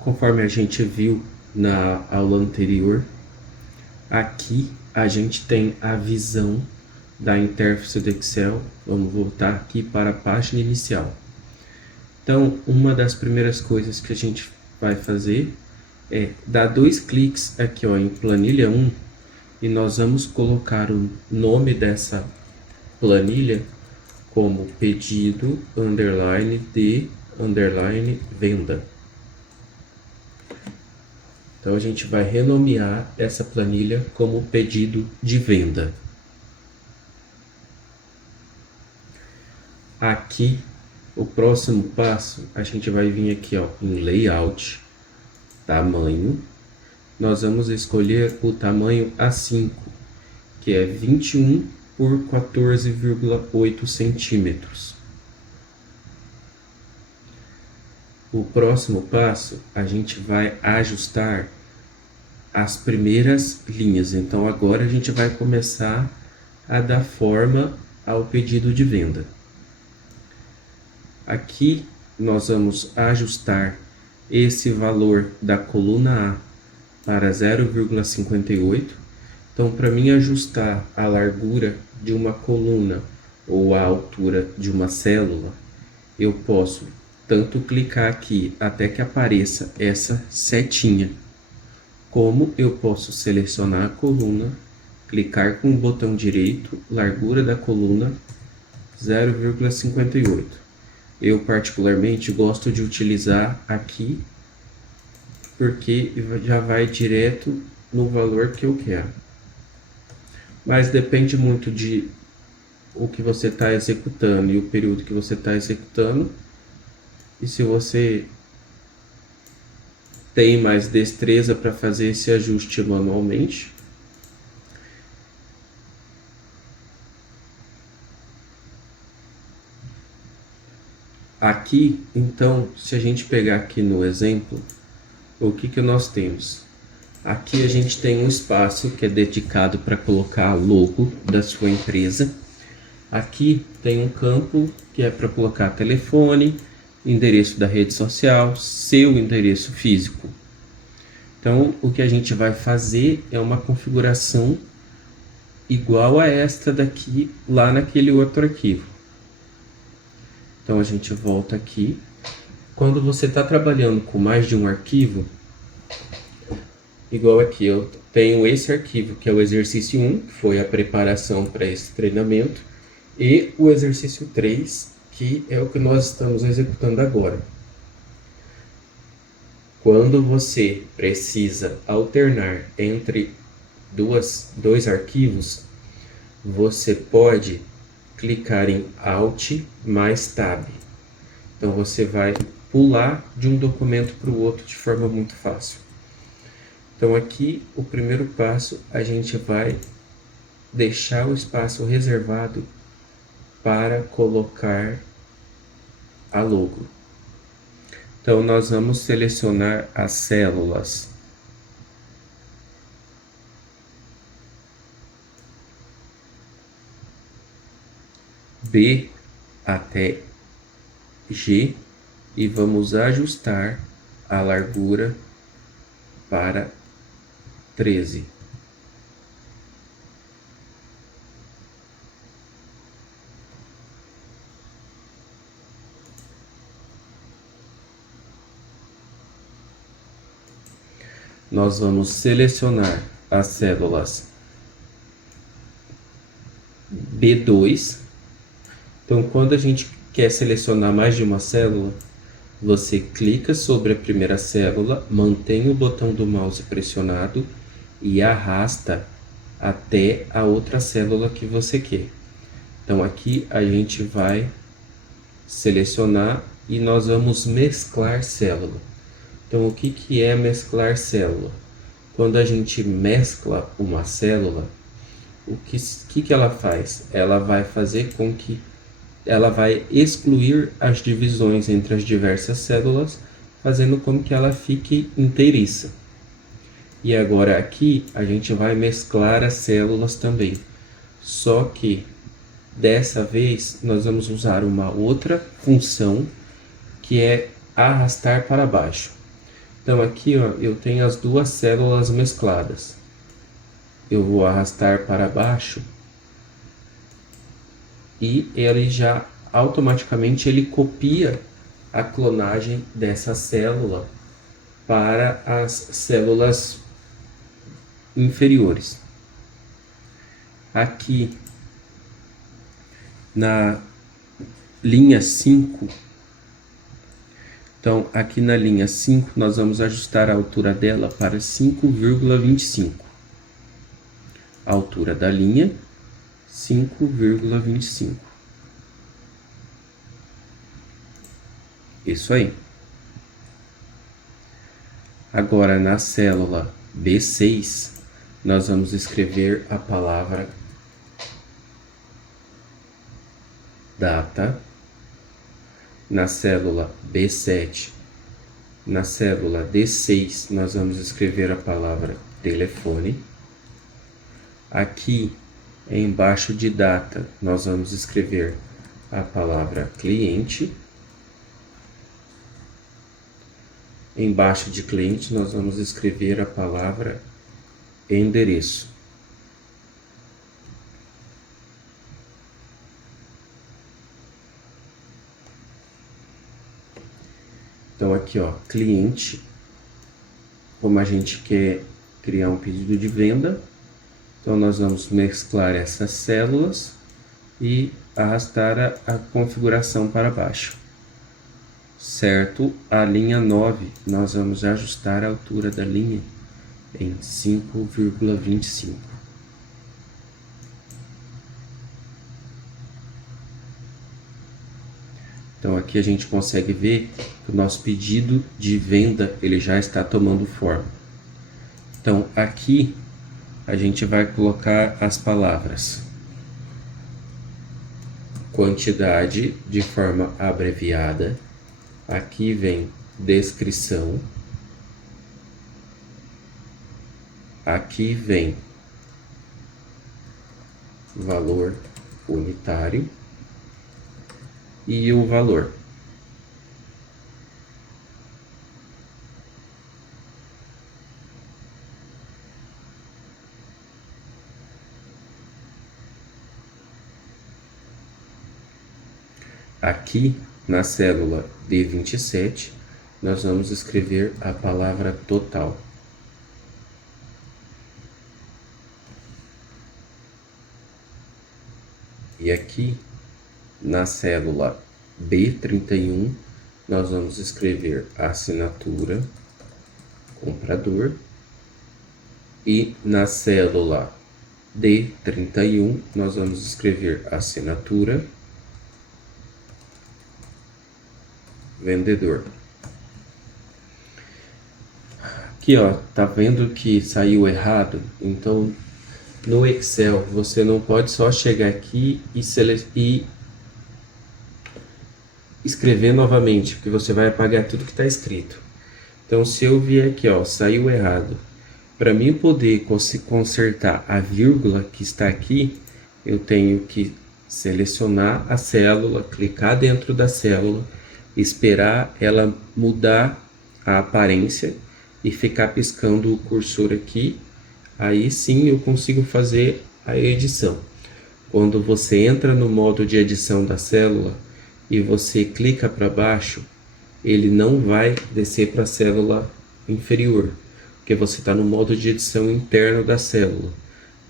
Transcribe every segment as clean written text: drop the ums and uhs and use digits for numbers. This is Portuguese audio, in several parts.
Conforme a gente viu na aula anterior, aqui a gente tem a visão da interface do Excel. Vamos voltar aqui para a página inicial. Então, uma das primeiras coisas que a gente vai fazer é dar 2 cliques aqui ó, em planilha 1 e nós vamos colocar o nome dessa planilha como pedido underline de underline venda. Então a gente vai renomear essa planilha como pedido de venda. Aqui, o próximo passo, a gente vai vir aqui ó, em layout, tamanho. Nós vamos escolher o tamanho A5, que é 21 por 14,8 centímetros. O próximo passo, a gente vai ajustar as primeiras linhas. Então agora a gente vai começar a dar forma ao pedido de venda. Aqui nós vamos ajustar esse valor da coluna A para 0,58. Então, para mim ajustar a largura de uma coluna ou a altura de uma célula, eu posso tanto clicar aqui até que apareça essa setinha, como eu posso selecionar a coluna, clicar com o botão direito, largura da coluna 0,58. Eu particularmente gosto de utilizar aqui, porque já vai direto no valor que eu quero. Mas depende muito de o que você está executando e o período que você está executando. E se você tem mais destreza para fazer esse ajuste manualmente. Aqui, então, se a gente pegar aqui no exemplo, o que nós temos? Aqui a gente tem um espaço que é dedicado para colocar logo da sua empresa. Aqui tem um campo que é para colocar telefone, endereço da rede social, seu endereço físico. Então, o que a gente vai fazer é uma configuração igual a esta daqui, lá naquele outro arquivo. Então, a gente volta aqui. Quando você está trabalhando com mais de um arquivo, igual aqui, eu tenho esse arquivo, que é o exercício 1, que foi a preparação para esse treinamento, e o exercício 3, que é o que nós estamos executando agora. Quando você precisa alternar entre dois arquivos, você pode clicar em Alt mais Tab. Então você vai pular de um documento para o outro de forma muito fácil. Então aqui, o primeiro passo, a gente vai deixar o espaço reservado para colocar a logo. Então nós vamos selecionar as células B até G e vamos ajustar a largura para 13. Nós vamos selecionar as células B2. Então, quando a gente quer selecionar mais de uma célula, você clica sobre a primeira célula, mantém o botão do mouse pressionado e arrasta até a outra célula que você quer. Então, aqui a gente vai selecionar e nós vamos mesclar célula. Então, o que é mesclar célula? Quando a gente mescla uma célula, o que ela faz? Ela vai fazer com que ela vai excluir as divisões entre as diversas células, fazendo com que ela fique inteiriça. E agora aqui a gente vai mesclar as células também. Só que dessa vez nós vamos usar uma outra função que é arrastar para baixo. Então aqui, ó, eu tenho as duas células mescladas. Eu vou arrastar para baixo e ele já automaticamente ele copia a clonagem dessa célula para as células inferiores. Aqui na linha 5, então aqui na linha 5 nós vamos ajustar a altura dela para 5,25. A altura da linha 5,25. Isso aí. Agora na célula B6 nós vamos escrever a palavra data. Na célula B7, na célula D6 nós vamos escrever a palavra telefone. Aqui embaixo de data nós vamos escrever a palavra cliente. Embaixo de cliente nós vamos escrever a palavra endereço. Então aqui, ó, cliente, como a gente quer criar um pedido de venda, então nós vamos mesclar essas células e arrastar a configuração para baixo. Certo? A linha 9, nós vamos ajustar a altura da linha em 5,25. Então aqui a gente consegue ver que o nosso pedido de venda ele já está tomando forma. Então aqui a gente vai colocar as palavras quantidade de forma abreviada. Aqui vem descrição. Aqui vem valor unitário e o valor. Aqui na célula D27 nós vamos escrever a palavra total. E aqui na célula B31 nós vamos escrever a assinatura, comprador. E na célula D31 nós vamos escrever a assinatura, vendedor. Aqui, ó, tá vendo que saiu errado? Então no Excel você não pode só chegar aqui e escrever novamente, porque você vai apagar tudo que está escrito. Então se eu vier aqui, ó, saiu errado, para mim poder consertar a vírgula que está aqui, eu tenho que selecionar a célula, clicar dentro da célula, esperar ela mudar a aparência e ficar piscando o cursor aqui. Aí sim eu consigo fazer a edição. Quando você entra no modo de edição da célula e você clica para baixo, ele não vai descer para a célula inferior, porque você está no modo de edição interno da célula.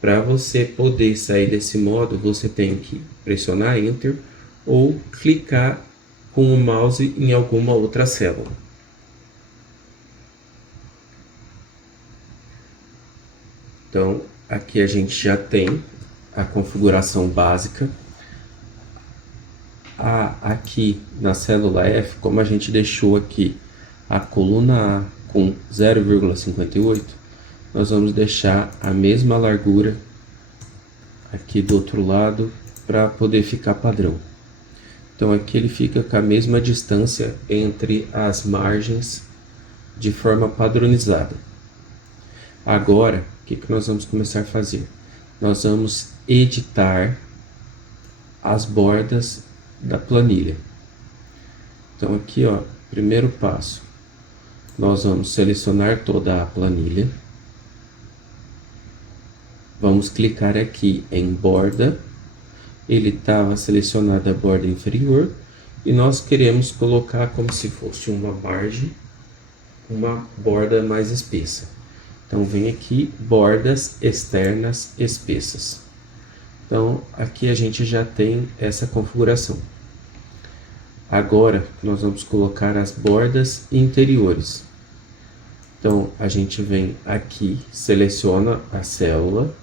Para você poder sair desse modo, você tem que pressionar Enter ou clicar com o mouse em alguma outra célula. Então, aqui a gente já tem a configuração básica. Aqui na célula F, como a gente deixou aqui a coluna A com 0,58, nós vamos deixar a mesma largura aqui do outro lado para poder ficar padrão. Então aqui ele fica com a mesma distância entre as margens de forma padronizada. Agora, o que nós vamos começar a fazer? Nós vamos editar as bordas da planilha. Então aqui, ó, primeiro passo, nós vamos selecionar toda a planilha. Vamos clicar aqui em borda. Ele estava selecionada a borda inferior e nós queremos colocar como se fosse uma margem, uma borda mais espessa. Então vem aqui, bordas externas espessas. Então aqui a gente já tem essa configuração. Agora nós vamos colocar as bordas interiores. Então a gente vem aqui, seleciona a célula.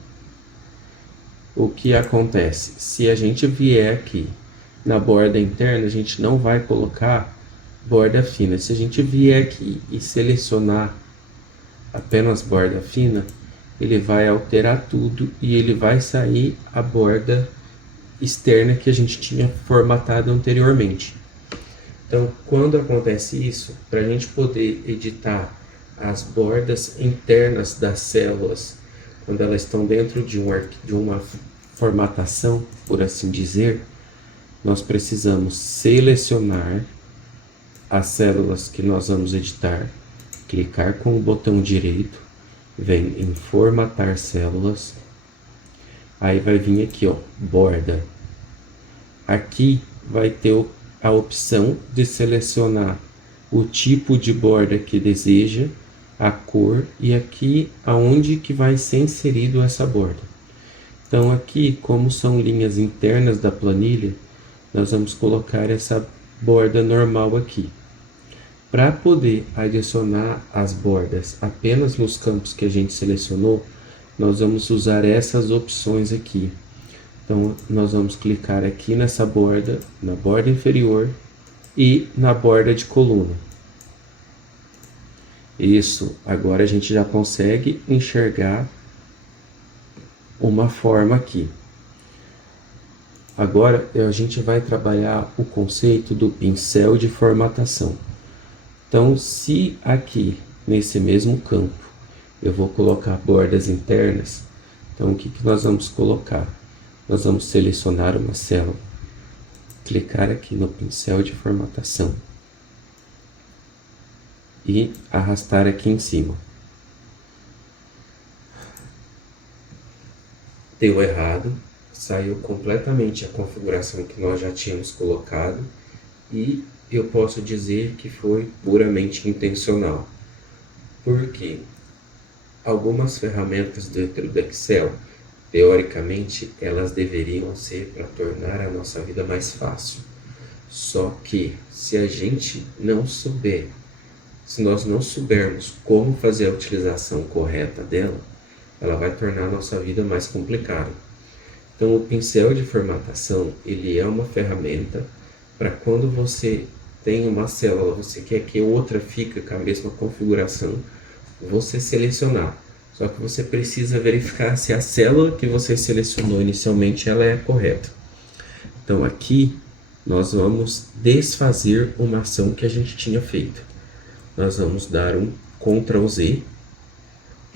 O que acontece? Se a gente vier aqui na borda interna, a gente não vai colocar borda fina. Se a gente vier aqui e selecionar apenas borda fina, ele vai alterar tudo e ele vai sair a borda externa que a gente tinha formatado anteriormente. Então, quando acontece isso, para a gente poder editar as bordas internas das células, quando elas estão dentro de uma formatação, por assim dizer, nós precisamos selecionar as células que nós vamos editar, clicar com o botão direito, vem em formatar células, aí vai vir aqui, ó, borda. Aqui vai ter a opção de selecionar o tipo de borda que deseja, a cor e aqui aonde que vai ser inserido essa borda. Então aqui, como são linhas internas da planilha, nós vamos colocar essa borda normal aqui. Para poder adicionar as bordas apenas nos campos que a gente selecionou, nós vamos usar essas opções aqui. Então nós vamos clicar aqui nessa borda, na borda inferior e na borda de coluna. Isso, agora a gente já consegue enxergar uma forma aqui. Agora a gente vai trabalhar o conceito do pincel de formatação. Então, se aqui nesse mesmo campo eu vou colocar bordas internas, então o que nós vamos colocar? Nós vamos selecionar uma célula, clicar aqui no pincel de formatação e arrastar aqui em cima. Deu errado, saiu completamente a configuração que nós já tínhamos colocado e eu posso dizer que foi puramente intencional. Porque algumas ferramentas dentro do Excel, teoricamente, elas deveriam ser para tornar a nossa vida mais fácil. Só que se a gente não souber, se nós não soubermos como fazer a utilização correta dela, ela vai tornar a nossa vida mais complicada. Então, o pincel de formatação, ele é uma ferramenta para quando você tem uma célula, você quer que outra fique com a mesma configuração, você selecionar. Só que você precisa verificar se a célula que você selecionou inicialmente ela é correta. Então, aqui nós vamos desfazer uma ação que a gente tinha feito. Nós vamos dar um Ctrl Z,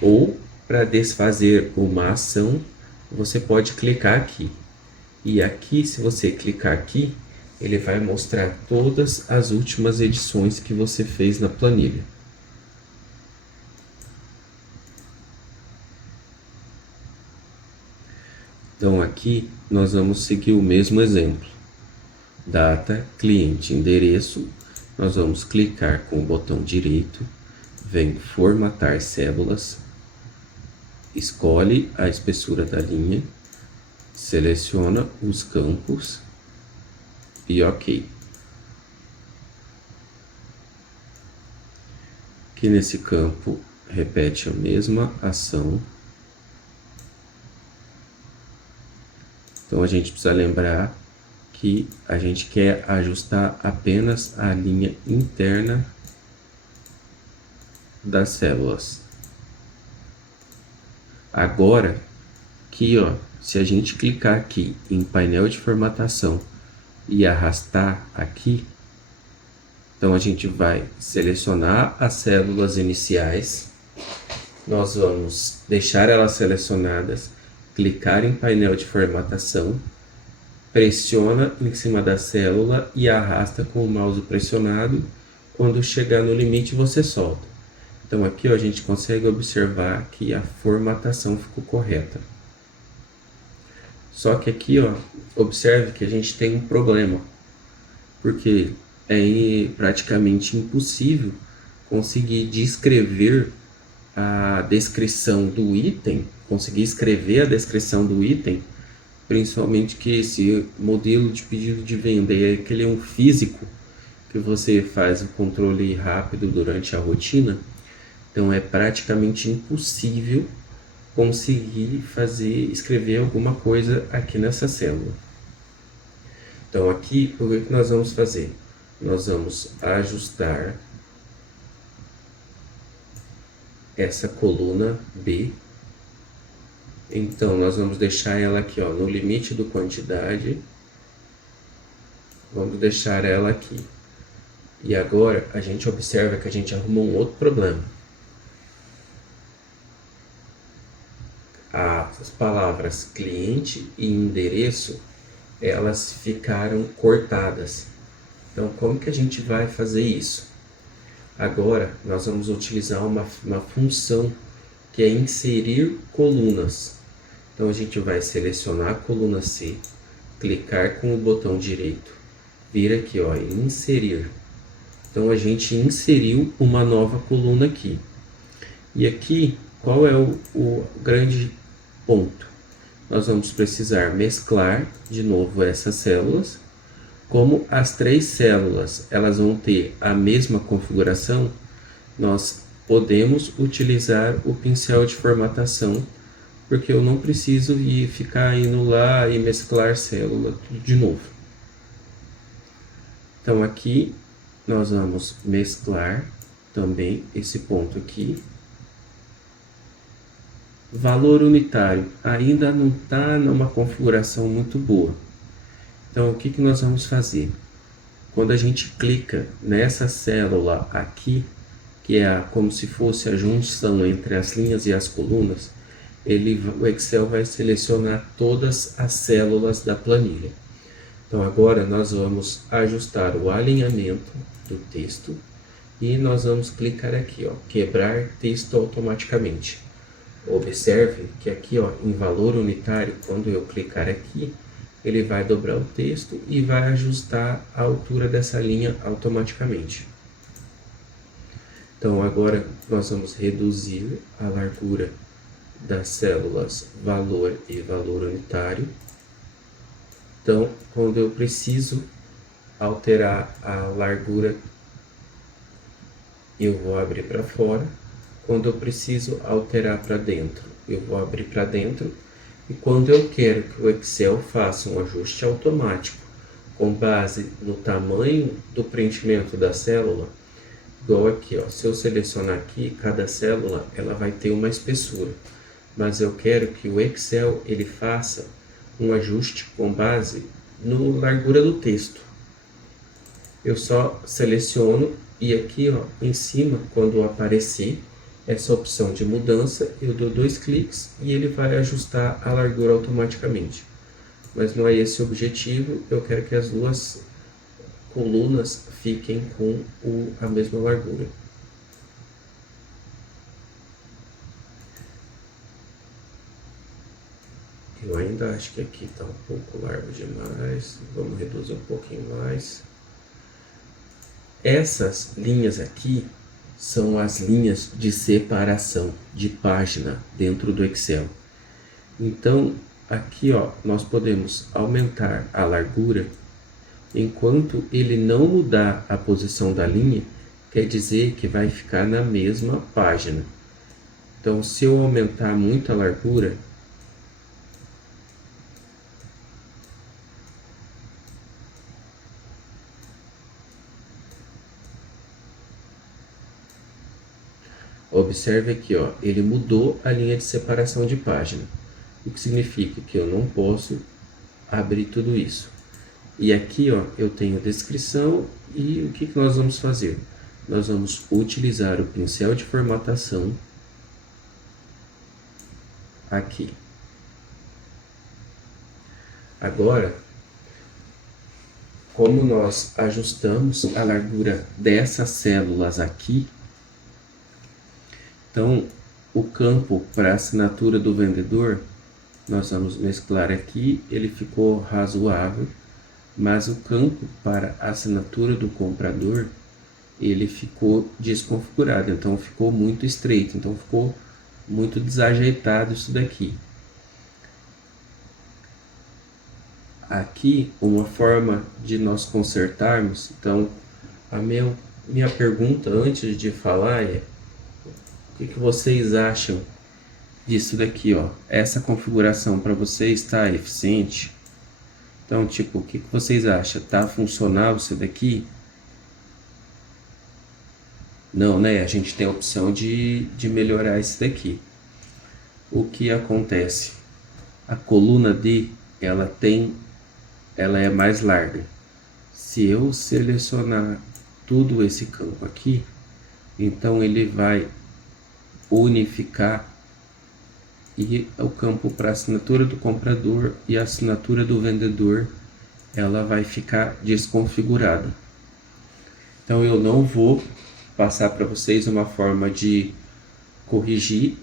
ou para desfazer uma ação, você pode clicar aqui. E aqui, se você clicar aqui, ele vai mostrar todas as últimas edições que você fez na planilha. Então aqui nós vamos seguir o mesmo exemplo. Data, cliente, endereço. Nós vamos clicar com o botão direito, vem formatar células, escolhe a espessura da linha, seleciona os campos e OK. Aqui nesse campo repete a mesma ação. Então a gente precisa lembrar que a gente quer ajustar apenas a linha interna das células. Agora, aqui ó, se a gente clicar aqui em painel de formatação e arrastar aqui, então a gente vai selecionar as células iniciais, nós vamos deixar elas selecionadas, clicar em painel de formatação, pressiona em cima da célula e arrasta com o mouse pressionado, quando chegar no limite você solta. Então aqui ó, a gente consegue observar que a formatação ficou correta. Só que aqui ó, observe que a gente tem um problema, porque é praticamente impossível conseguir descrever a descrição do item, conseguir escrever a descrição do item, principalmente que esse modelo de pedido de venda é aquele um físico, que você faz o controle rápido durante a rotina, então é praticamente impossível conseguir escrever alguma coisa aqui nessa célula. Então aqui, o que nós vamos fazer? Nós vamos ajustar essa coluna B. Então nós vamos deixar ela aqui ó, no limite do quantidade. Vamos deixar ela aqui. E agora a gente observa que a gente arrumou um outro problema. As palavras cliente e endereço, elas ficaram cortadas. Então como que a gente vai fazer isso? Agora nós vamos utilizar uma função que é inserir colunas. Então a gente vai selecionar a coluna C, clicar com o botão direito, vir aqui ó, inserir. Então a gente inseriu uma nova coluna aqui. E aqui, qual é o grande ponto? Nós vamos precisar mesclar de novo essas células. Como as três células elas vão ter a mesma configuração, nós podemos utilizar o pincel de formatação, porque eu não preciso ficar indo lá e mesclar célula tudo de novo. Então aqui nós vamos mesclar também esse ponto aqui. Valor unitário ainda não está numa configuração muito boa. Então o que nós vamos fazer? Quando a gente clica nessa célula aqui, que é como se fosse a junção entre as linhas e as colunas, o Excel vai selecionar todas as células da planilha. Então agora nós vamos ajustar o alinhamento do texto e nós vamos clicar aqui, ó, quebrar texto automaticamente. Observe que aqui ó, em valor unitário, quando eu clicar aqui, ele vai dobrar o texto e vai ajustar a altura dessa linha automaticamente. Então agora nós vamos reduzir a largura das células valor e valor unitário. Então, quando eu preciso alterar a largura, eu vou abrir para fora. Quando eu preciso alterar para dentro, eu vou abrir para dentro. E quando eu quero que o Excel faça um ajuste automático com base no tamanho do preenchimento da célula, igual aqui, ó, se eu selecionar aqui, cada célula ela vai ter uma espessura. Mas eu quero que o Excel ele faça um ajuste com base na largura do texto. Eu só seleciono e aqui ó, em cima, quando aparecer essa opção de mudança, eu dou 2 cliques e ele vai ajustar a largura automaticamente. Mas não é esse o objetivo, eu quero que as duas colunas fiquem com a mesma largura. Eu ainda acho que aqui está um pouco largo demais, vamos reduzir um pouquinho mais. Essas linhas aqui são as linhas de separação de página dentro do Excel. Então, aqui ó, nós podemos aumentar a largura. Enquanto ele não mudar a posição da linha, quer dizer que vai ficar na mesma página. Então, se eu aumentar muito a largura, observe aqui, ó, ele mudou a linha de separação de página, o que significa que eu não posso abrir tudo isso. E aqui, ó, eu tenho descrição e o que nós vamos fazer? Nós vamos utilizar o pincel de formatação aqui. Agora, como nós ajustamos a largura dessas células aqui, então o campo para a assinatura do vendedor, nós vamos mesclar aqui, ele ficou razoável, mas o campo para a assinatura do comprador, ele ficou desconfigurado, então ficou muito estreito, então ficou muito desajeitado isso daqui. Aqui, uma forma de nós consertarmos, então, a minha pergunta antes de falar é, o que vocês acham disso daqui, ó? Essa configuração para vocês está eficiente? Então, tipo, o que vocês acham? Tá funcional isso daqui? Não, né? A gente tem a opção de melhorar isso daqui. O que acontece? A coluna D, ela é mais larga. Se eu selecionar todo esse campo aqui, então ele vai unificar e o campo para assinatura do comprador e a assinatura do vendedor, ela vai ficar desconfigurada. Então eu não vou passar para vocês uma forma de corrigir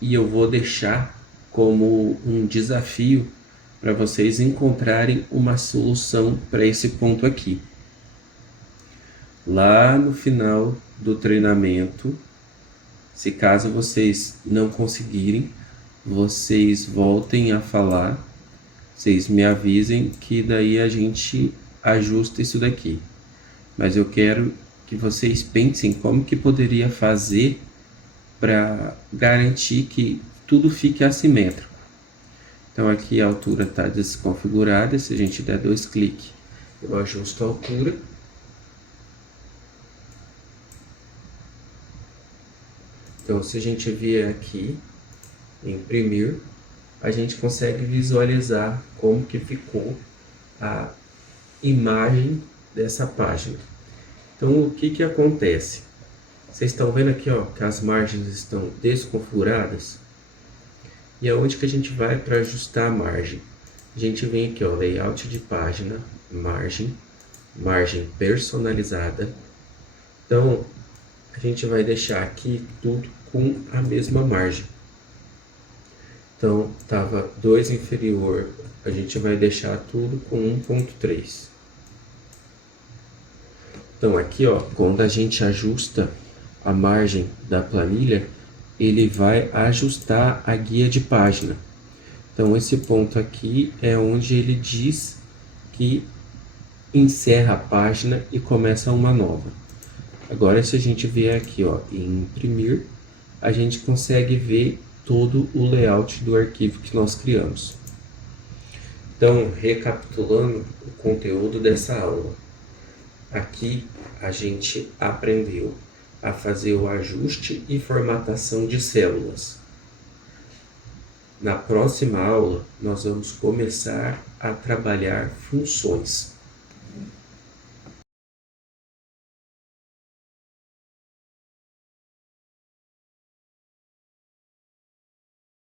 e eu vou deixar como um desafio para vocês encontrarem uma solução para esse ponto aqui. Lá no final do treinamento, se caso vocês não conseguirem, vocês voltem a falar, vocês me avisem que daí a gente ajusta isso daqui. Mas eu quero que vocês pensem como que poderia fazer para garantir que tudo fique assimétrico. Então aqui a altura está desconfigurada, se a gente der 2 cliques, eu ajusto a altura. Então se a gente vier aqui, imprimir, a gente consegue visualizar como que ficou a imagem dessa página. Então o que acontece? Vocês estão vendo aqui, ó, que as margens estão desconfiguradas? E aonde que a gente vai para ajustar a margem? A gente vem aqui, ó, layout de página, margem personalizada. Então, a gente vai deixar aqui tudo com a mesma margem. Então, estava 2 inferior, a gente vai deixar tudo com 1.3. Então, aqui, ó, quando a gente ajusta a margem da planilha, ele vai ajustar a guia de página. Então esse ponto aqui é onde ele diz que encerra a página e começa uma nova. Agora se a gente vier aqui, ó, em imprimir, a gente consegue ver todo o layout do arquivo que nós criamos. Então, recapitulando o conteúdo dessa aula, aqui a gente aprendeu a fazer o ajuste e formatação de células. Na próxima aula, nós vamos começar a trabalhar funções.